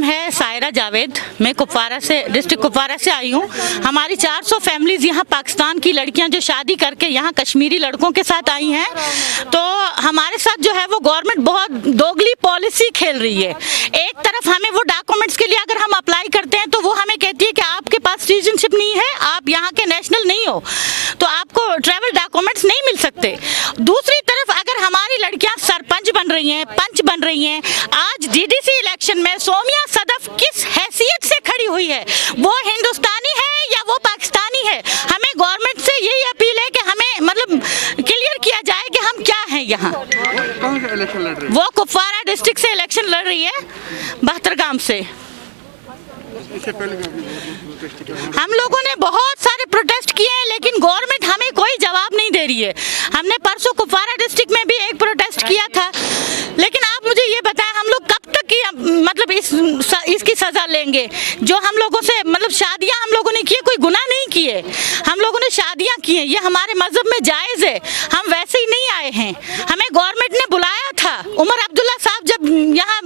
नाम है सायरा जावेद। मैं कुपवारा से, डिस्ट्रिक्ट कुपवारा से आई हूँ। हमारी 400 फैमिलीज यहाँ पाकिस्तान की लड़कियाँ जो शादी करके यहाँ कश्मीरी लड़कों के साथ आई हैं, तो हमारे साथ जो है वो गवर्नमेंट बहुत दोगली पॉलिसी खेल रही है। एक तरफ हमें वो डॉक्यूमेंट्स के लिए अगर हम अप्लाई करते हैं तो वो हमें कहती है कि आपके पास सिटीजनशिप नहीं है, आप यहाँ के नेशनल नहीं हो, तो आपको ट्रैवल डॉक्यूमेंट्स नहीं मिल सकते। दूसरी तरफ अगर हमारी लड़कियाँ सरपंच बन रही हैं, पंच बन रही हैं, आज डीडीसी इलेक्शन में सोमिया सदफ किस हैसियत से खड़ी हुई है, वो हिंदुस्तानी है या वो पाकिस्तानी है? हमें गवर्नमेंट से यही अपील है कि हमें मतलब क्लियर किया जाए कि हम क्या हैं यहाँ। कहाँ से इलेक्शन लड़ रहे हैं? वो कुपवारा डिस्ट्रिक्ट से इलेक्शन लड़ रही है, बहतरगाम से। इससे पहले भी आपने प्रोटेस्ट किया। हम लोगों ने बहुत सारे प्रोटेस्ट किए हैं, लेकिन गवर्नमेंट हमें कोई जवाब नहीं दे रही है। हमने परसों कुपवारा डिस्ट्रिक्ट में भी एक प्रोटेस्ट किया था, लेकिन आप मुझे ये बताएं हम लोग कब तक मतलब इसकी सजा लेंगे? जो हम लोगों से मतलब शादियां हम लोगों ने की, कोई गुनाह नहीं किए, हम लोगों ने शादियां की हैं, ये हमारे मजहब में जायज़ है। हम वैसे ही नहीं आए हैं, हमें गवर्नमेंट ने बुलाया था। उमर अब्दुल्ला साहब जब यहाँ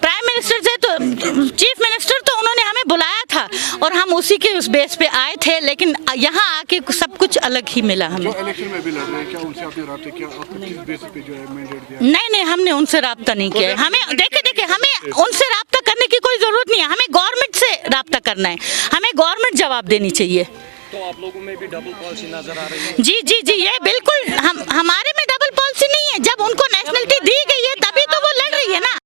प्राइम मिनिस्टर थे, तो चीफ मिनिस्टर, तो उन्होंने हमें बुलाया था और हम उसी के उस बेस पे आए थे, लेकिन यहाँ आके सब कुछ अलग ही मिला हमें। जो इलेक्शन में भी लड़ रहे हैं, क्या उनसे आपने राब्ता किया? आपको किस बेस पे जो है मैंडेट दिया? नहीं, हमने उनसे राब्ता नहीं किया है। हमें देखिए हमें उनसे राब्ता करने की कोई जरूरत नहीं है, हमें गवर्नमेंट से राब्ता करना है, हमें गवर्नमेंट जवाब देनी चाहिए। तो आप लोगों में भी डबल पॉलिसी नजर आ रही है? जी, ये बिल्कुल हमारे में डबल पॉलिसी नहीं है। जब उनको नेशनलिटी दी गई है तभी तो वो लड़ रही है ना।